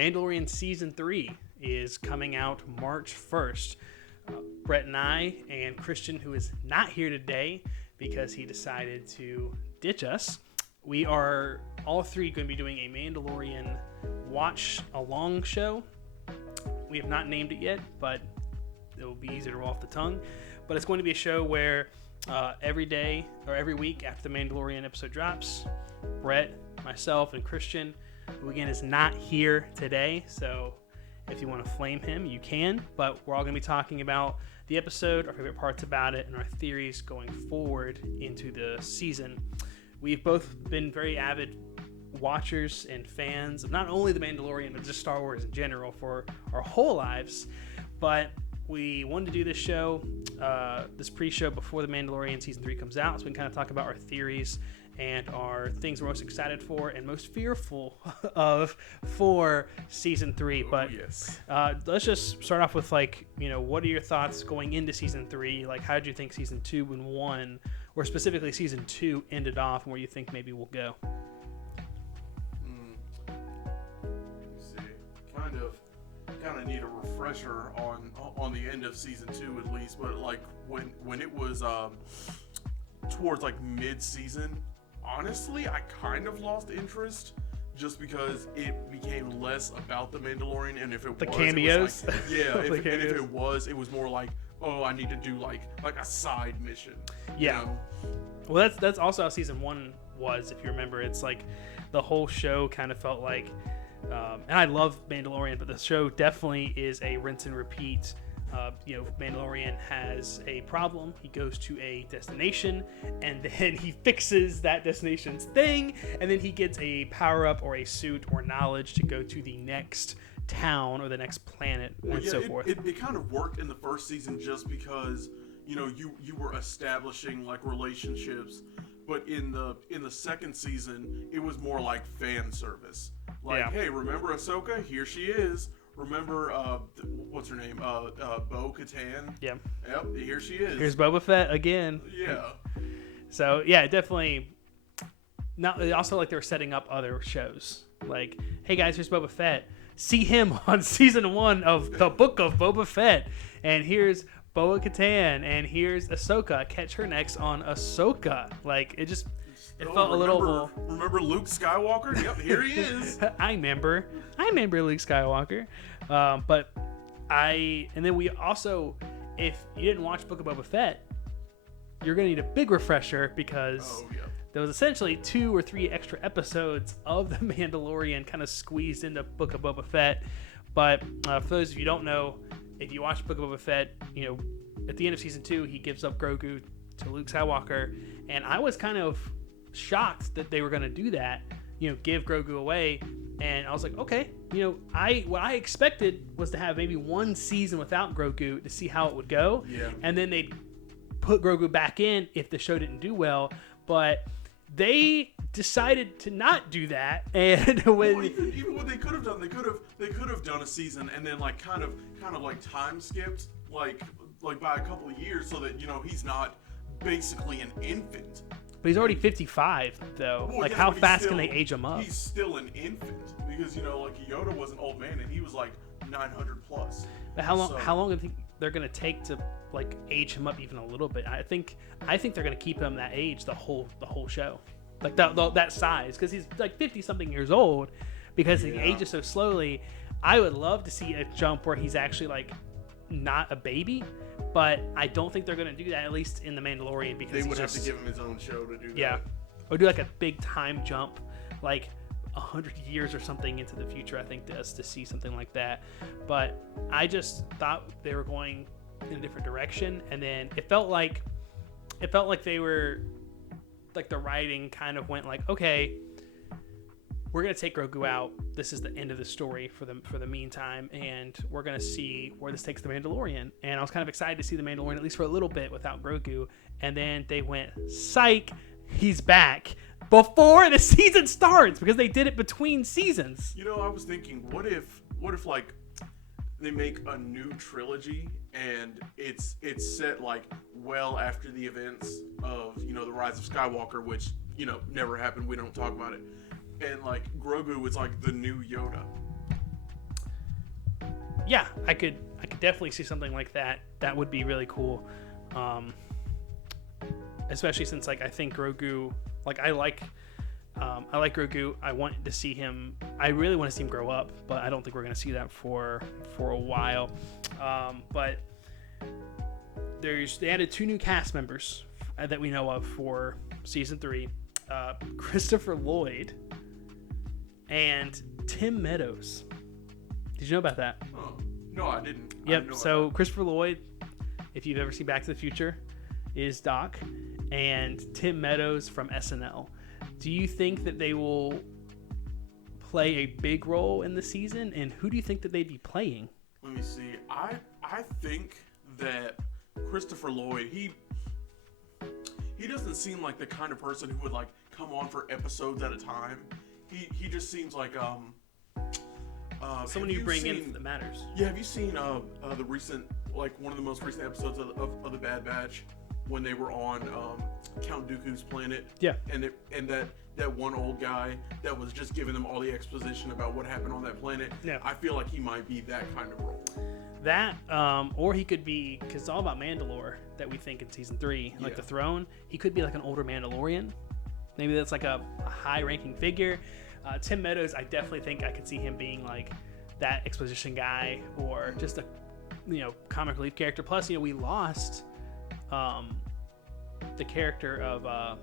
Mandalorian Season 3 is coming out March 1st. Brett and I, and Christian, who is not here today because he decided to ditch us, we are all three going to be doing a Mandalorian watch-along show. We have not named it yet, but it will be easier to roll off the tongue. But it's going to be a show where every day or every week after the Mandalorian episode drops, Brett, myself, and Christian, who again is not here today, so if you want to flame him, you can. But we're all going to be talking about the episode, our favorite parts about it, and our theories going forward into the season. We've both been very avid watchers and fans of not only The Mandalorian, but just Star Wars in general for our whole lives. But we wanted to do this show, this pre-show before The Mandalorian Season 3 comes out, so we can kind of talk about our theories and our things we're most excited for and most fearful of for Season 3. But yes. Let's just start off with, like, what are your thoughts going into Season 3? Like, how did you think Season 2 and 1, or specifically Season 2, ended off, and where you think maybe we'll go? Let's see. Kind of need a refresher on the end of Season 2 at least, but like when it was towards like mid-season, honestly, I kind of lost interest just because it became less about the Mandalorian, and if it the was, cameos, it was like, yeah, if it was more like, oh, I need to do like a side mission. Yeah. Well, that's also how Season 1 was, if you remember. It's like the whole show kind of felt like, and I love Mandalorian, but the show definitely is a rinse and repeat. Mandalorian has a problem. He goes to a destination, and then he fixes that destination's thing, and then he gets a power-up or a suit or knowledge to go to the next town or the next planet, so forth. It kind of worked in the first season just because, you were establishing like relationships, but in the second season, it was more like fan service. Like, hey, remember Ahsoka? Here she is. Remember, what's her name? Bo-Katan? Yeah. Yep, here she is. Here's Boba Fett again. Yeah. So, yeah, definitely. Also, like, they were setting up other shows. Like, hey, guys, here's Boba Fett. See him on Season 1 of the Book of Boba Fett. And here's Bo-Katan. And here's Ahsoka. Catch her next on Ahsoka. Like, it felt a little... Remember Luke Skywalker? Yep, here he is. I remember Luke Skywalker. And then we also, if you didn't watch Book of Boba Fett, you're going to need a big refresher because there was essentially 2 or 3 extra episodes of The Mandalorian kind of squeezed into Book of Boba Fett. But for those of you who don't know, if you watch Book of Boba Fett, at the end of Season 2, he gives up Grogu to Luke Skywalker. And I was kind of shocked that they were going to do that, give Grogu away. And I was like, okay, what I expected was to have maybe 1 season without Grogu to see how it would go. Yeah. And then they'd put Grogu back in if the show didn't do well. But they decided to not do that. And even what they could have done, they could have done a season and then like kind of like time skipped like by a couple of years so that he's not basically an infant. But he's already 55, though. Well, like, yeah, how fast can they age him up? He's still an infant because like Yoda was an old man and he was like 900 plus. But how long do you think they're gonna take to like age him up even a little bit? I think they're gonna keep him that age the whole show, like that size, because he's like 50 something years old. Because he ages so slowly. I would love to see a jump where he's actually like not a baby. But I don't think they're going to do that, at least in The Mandalorian, because they would have to give him his own show to do that. Yeah. Or do like a big time jump, like 100 years or something into the future, I think, to see something like that. But I just thought they were going in a different direction. And then it felt like they were, like the writing kind of went like, okay, we're going to take Grogu out. This is the end of the story for the meantime, and we're going to see where this takes The Mandalorian. And I was kind of excited to see The Mandalorian, at least for a little bit, without Grogu. And then they went, psych, he's back before the season starts, because they did it between seasons. I was thinking, what if like they make a new trilogy and it's set like well after the events of, the Rise of Skywalker, which, never happened. We don't talk about it. And like Grogu was like the new Yoda. yeah, I could definitely see something like that. That would be really cool. Especially since like I think Grogu, like I like Grogu. I want to see him. I really want to see him grow up, but I don't think we're going to see that for a while. But they added 2 new cast members that we know of for season 3. Christopher Lloyd and Tim Meadows. Did you know about that? Oh, no, I didn't. Yep. So Christopher Lloyd, if you've ever seen Back to the Future, is Doc, and Tim Meadows from SNL. Do you think that they will play a big role in the season, and who do you think that they'd be playing? Let me see. I think that Christopher Lloyd, he doesn't seem like the kind of person who would like come on for episodes at a time. He just seems like someone you bring in that matters. Yeah, have you seen the recent, like one of the most recent episodes of the Bad Batch when they were on Count Dooku's planet? Yeah. And that one old guy that was just giving them all the exposition about what happened on that planet. Yeah. I feel like he might be that kind of role. That, or he could be, because it's all about Mandalore that we think in season 3, like the throne. He could be like an older Mandalorian. Maybe that's like a high-ranking figure. Tim Meadows, I definitely think I could see him being like that exposition guy, or just a comic relief character. Plus, we lost the character of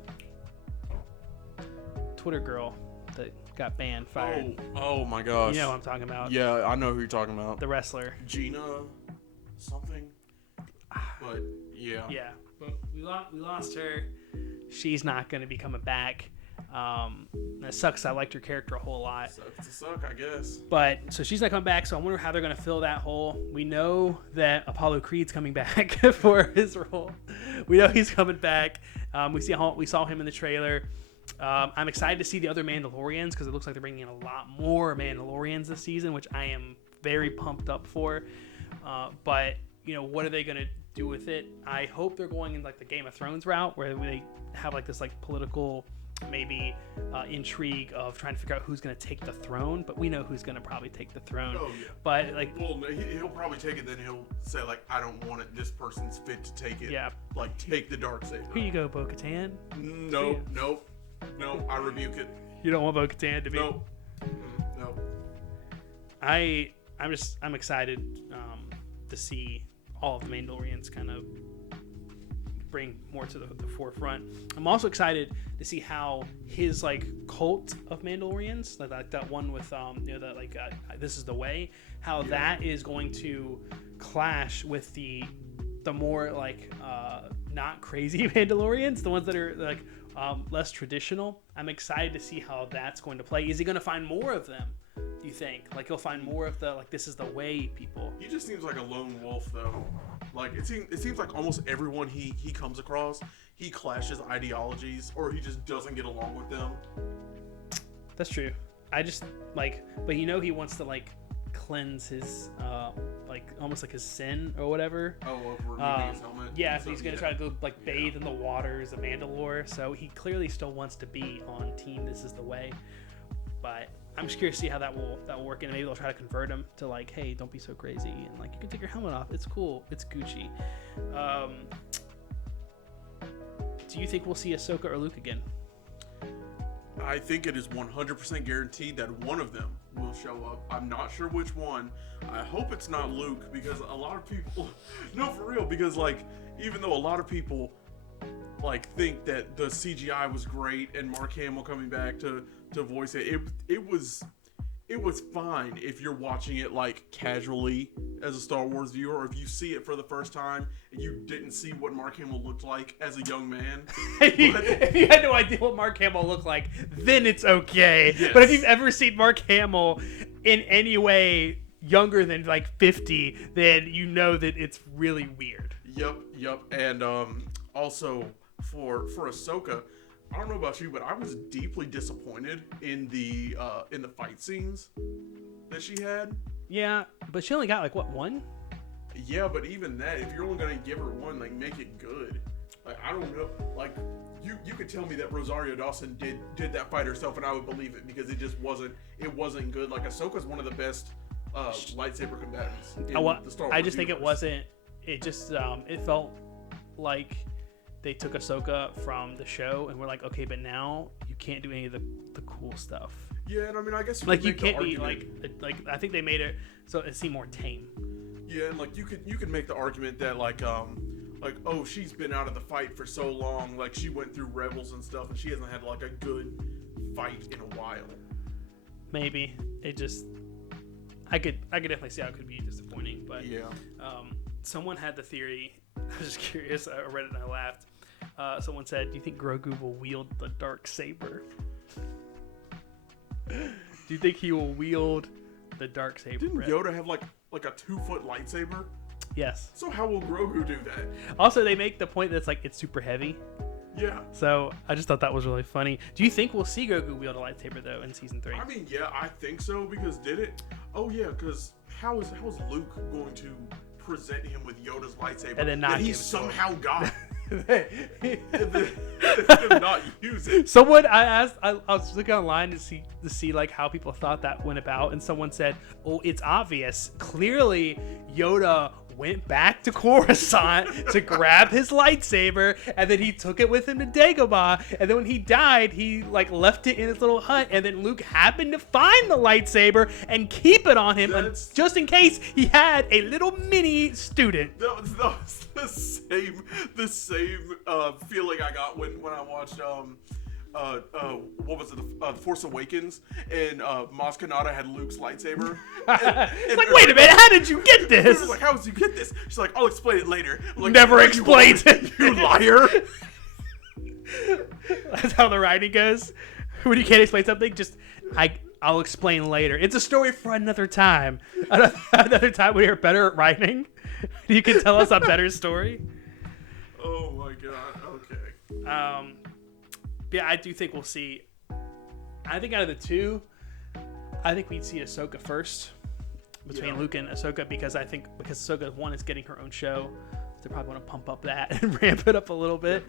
Twitter girl that got banned, fired. Oh my gosh. You know what I'm talking about. Yeah, I know who you're talking about. The wrestler. Gina something. But yeah. Yeah, but we lost her. She's not going to be coming back. That sucks. I liked her character a whole lot. Sucks to suck, I guess. But so she's not coming back. So I wonder how they're going to fill that hole. We know that Apollo Creed's coming back for his role. We know he's coming back. We saw him in the trailer. I'm excited to see the other Mandalorians because it looks like they're bringing in a lot more Mandalorians this season, which I am very pumped up for. But what are they going to do with it? I hope they're going in like the Game of Thrones route, where they have like this like political maybe intrigue of trying to figure out who's going to take the throne. But we know who's going to probably take the throne. Oh yeah. But like, well, he'll probably take it. Then he'll say like, I don't want it. This person's fit to take it. Yeah. Like take the Darksaber. Here you go, Bo-Katan. No, I rebuke it. You don't want Bo-Katan to be. No. I'm excited to see all of the Mandalorians kind of bring more to the forefront. I'm also excited to see how his like cult of Mandalorians, like that one with that like This Is the Way, how that is going to clash with the more like not crazy Mandalorians, the ones that are like less traditional. I'm excited to see how that's going to play. Is he going to find more of them? Do you think like he'll find more of the like This Is the Way people? He just seems like a lone wolf though. Like it seems like almost everyone he comes across, he clashes ideologies or he just doesn't get along with them. That's true. I just like, but he wants to like cleanse his like almost like his sin or whatever. Oh, of removing his helmet. Yeah, so he's gonna try to go like bathe in the waters of Mandalore. So he clearly still wants to be on Team This Is the Way. But I'm just curious to see how that will work, and maybe they'll try to convert him to like, hey, don't be so crazy, and like you can take your helmet off. It's cool. It's Gucci. Do you think we'll see Ahsoka or Luke again? I think it is 100% guaranteed that one of them will show up. I'm not sure which one. I hope it's not Luke, because a lot of people no, for real, because like even though a lot of people like think that the CGI was great and Mark Hamill coming back to voice it was fine if you're watching it like casually as a Star Wars viewer, or if you see it for the first time and you didn't see what Mark Hamill looked like as a young man. If you had no idea what Mark Hamill looked like, then it's okay. Yes. But if you've ever seen Mark Hamill in any way younger than like 50, then you know that it's really weird. Yep. And also for Ahsoka, I don't know about you, but I was deeply disappointed in the fight scenes that she had. Yeah, but she only got like what, one? Yeah, but even that, if you're only gonna give her one, like make it good. Like I don't know, like you could tell me that Rosario Dawson did that fight herself, and I would believe it, because it just wasn't good. Like Ahsoka's one of the best lightsaber combatants. In the Star I Wars just think it universe. wasn't. It just it felt like they took Ahsoka from the show and we're like, okay, but now you can't do any of the cool stuff. Yeah, and I mean, I guess Like you can't be like I think they made it so it seemed more tame. Yeah, and like you could make the argument that like oh, she's been out of the fight for so long, like she went through Rebels and stuff, and she hasn't had like a good fight in a while. Maybe it just I could definitely see how it could be disappointing, but Yeah. Someone had the theory. I was just curious. I read it and I laughed. Someone said, "Do you think Grogu will wield the dark saber?" Do you think he will wield the dark saber? Didn't Brett? Yoda have like a 2-foot lightsaber? Yes. So how will Grogu do that? Also, they make the point that it's super heavy. Yeah. So I just thought that was really funny. Do you think we'll see Grogu wield a lightsaber though in season 3? I mean, yeah, I think so because did it? Oh yeah, because how is Luke going to present him with Yoda's lightsaber And then not that he give it to somehow him? got and then not use it? Someone I was looking online to see like how people thought that went about, and someone said, "Oh, it's obvious. Clearly, Yoda went back to Coruscant to grab his lightsaber, and then he took it with him to Dagobah, and then when he died, he like left it in his little hut, and then Luke happened to find the lightsaber and keep it on him just in case he had a little mini student." That was the same feeling I got when I watched what was it, The Force Awakens, and Maz Kanata had Luke's lightsaber. It's like, wait a minute, how did you get this? Like, how did you get this? She's like, I'll explain it later. I'm like, Never explains it. You liar. That's how the writing goes. When you can't explain something, just I'll explain later. It's a story for another time. Another time when you're better at writing, you can tell us a better story. Oh my god. Okay. Yeah, I do think we'll see. I think out of the two, I think we'd see Ahsoka first between Luke and Ahsoka because Ahsoka one is getting her own show. So they probably want to pump up that and ramp it up a little bit.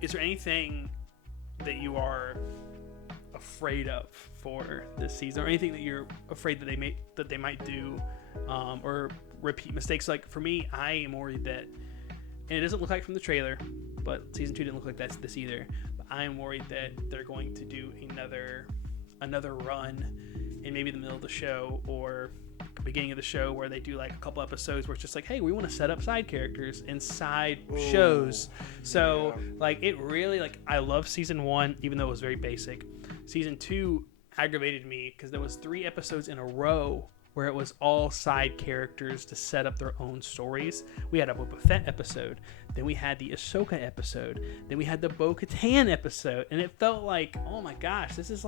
Is there anything that you are afraid of for this season, or anything that you're afraid that they might do, or repeat mistakes? Like for me, I am worried that, and it doesn't look like from the trailer, but season 2 didn't look like that's this either. But I am worried that they're going to do another run in maybe the middle of the show or beginning of the show where they do like a couple episodes where it's just like, hey, we want to set up side characters in side shows. So like it really, like, I love season 1 even though it was very basic. Season 2 aggravated me because there was 3 episodes in a row where it was all side characters to set up their own stories. We had a Boba Fett episode, then we had the Ahsoka episode, then we had the Bo-Katan episode, and it felt like, oh my gosh, it felt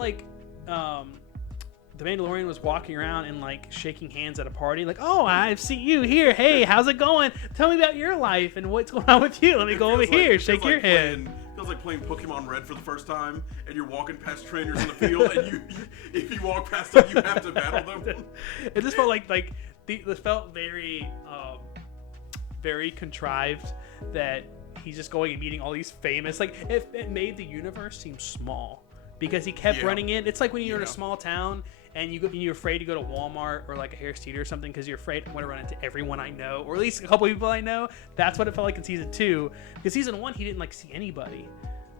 like the Mandalorian was walking around and like shaking hands at a party, like, oh, I see you here, hey, how's it going? Tell me about your life and what's going on with you. Let me go over here, shake your hand. Feels like playing Pokemon Red for the first time, and you're walking past trainers in the field, and if you walk past them, you have to battle them. It just felt this felt very, very contrived that he's just going and meeting all these famous. Like it made the universe seem small because he kept running in. It's like when you're in a small town and you're afraid to go to Walmart or like a Harris Teeter or something because you're afraid I'm going to run into everyone I know, or at least a couple people I know. That's what it felt like in season 2. Because season 1 he didn't like see anybody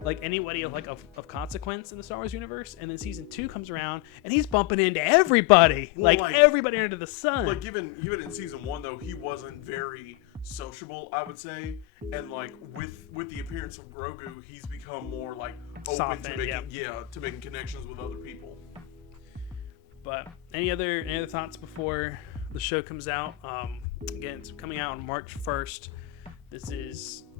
of consequence in the Star Wars universe, and then season 2 comes around and he's bumping into everybody, like everybody under the sun. Like even in season 1 though, he wasn't very sociable, I would say, and like with the appearance of Grogu, he's become more like open to making connections with other people. But any other thoughts before the show comes out? Again, it's coming out on March 1st.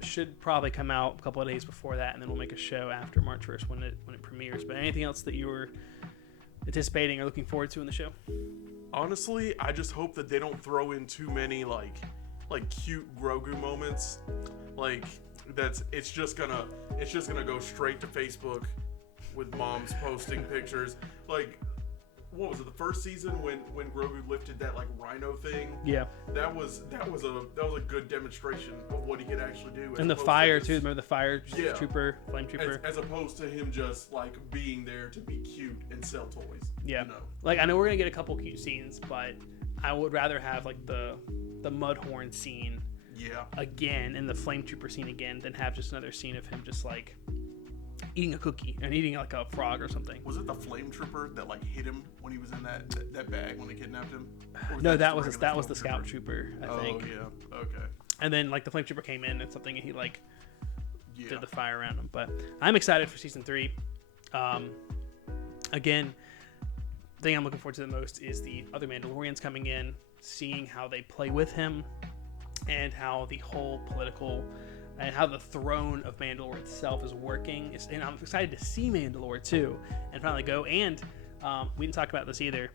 Should probably come out a couple of days before that, and then we'll make a show after March 1st when it premieres. But anything else that you were anticipating or looking forward to in the show? Honestly, I just hope that they don't throw in too many like cute Grogu moments. Like it's just gonna go straight to Facebook with moms posting pictures. Like what was it? The first season when Grogu lifted that like rhino thing. Yeah. That was a good demonstration of what he could actually do. And the fire too. Remember the fire trooper, flame trooper. As opposed to him just like being there to be cute and sell toys. Yeah. You know? Like I know we're gonna get a couple cute scenes, but I would rather have like the Mudhorn scene. Yeah. Again, and the flame trooper scene again, than have just another scene of him just like eating a cookie and eating like a frog or something. Was it the flame trooper that like hit him when he was in that bag when they kidnapped him? No, that was the scout trooper, I think. Oh yeah, okay. And then like the flame trooper came in and something, and he like did the fire around him. But I'm excited for season 3. Again, the thing I'm looking forward to the most is the other Mandalorians coming in, seeing how they play with him, and how the whole political and how the throne of Mandalore itself is working. And I'm excited to see Mandalore too, and finally go. And we didn't talk about this either.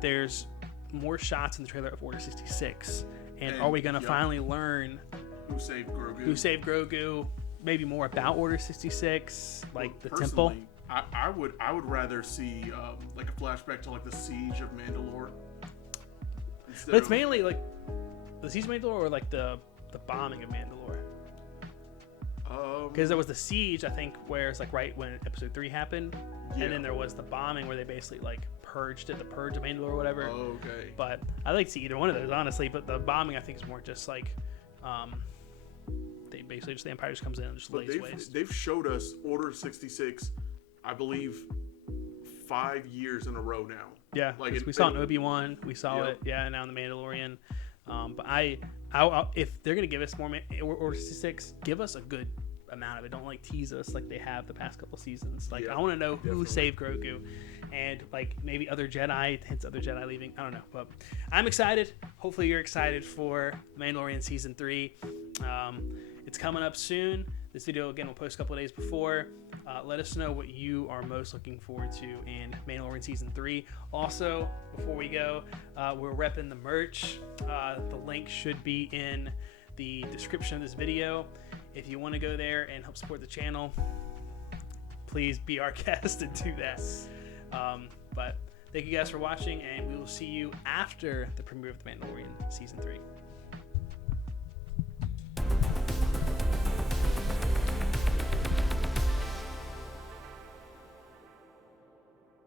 There's more shots in the trailer of Order 66, and are we going to finally learn who saved Grogu? Who saved Grogu? Maybe more about Order 66, like the temple. I would rather see like a flashback to like the siege of Mandalore. But it's mainly like the siege of Mandalore, or like the bombing of Mandalore. Because there was the siege, I think, where it's like right when episode 3 happened, and then there was the bombing where they basically like purged it, the purge of Mandalore or whatever. Oh, okay. But I'd like to see either one of those, honestly. But the bombing, I think, is more just like they basically just the Empire just comes in and just lays waste. They've showed us Order 66, I believe, 5 years in a row now. Yeah, like we saw it in Obi-Wan, we saw it, now in the Mandalorian. But I if they're gonna give us more Order 66, give us a good amount of it. Don't like tease us like they have the past couple seasons. Like I want to know who saved Grogu, and like maybe other Jedi, hence other Jedi leaving. I don't know, but I'm excited. Hopefully you're excited for Mandalorian season 3. It's coming up soon. This video again will post a couple of days before. Let us know what you are most looking forward to in Mandalorian season 3. Also, before we go, we're repping the merch. The link should be in the description of this video. If you want to go there and help support the channel, please be our guest and do that. But thank you guys for watching, and we will see you after the premiere of The Mandalorian season 3.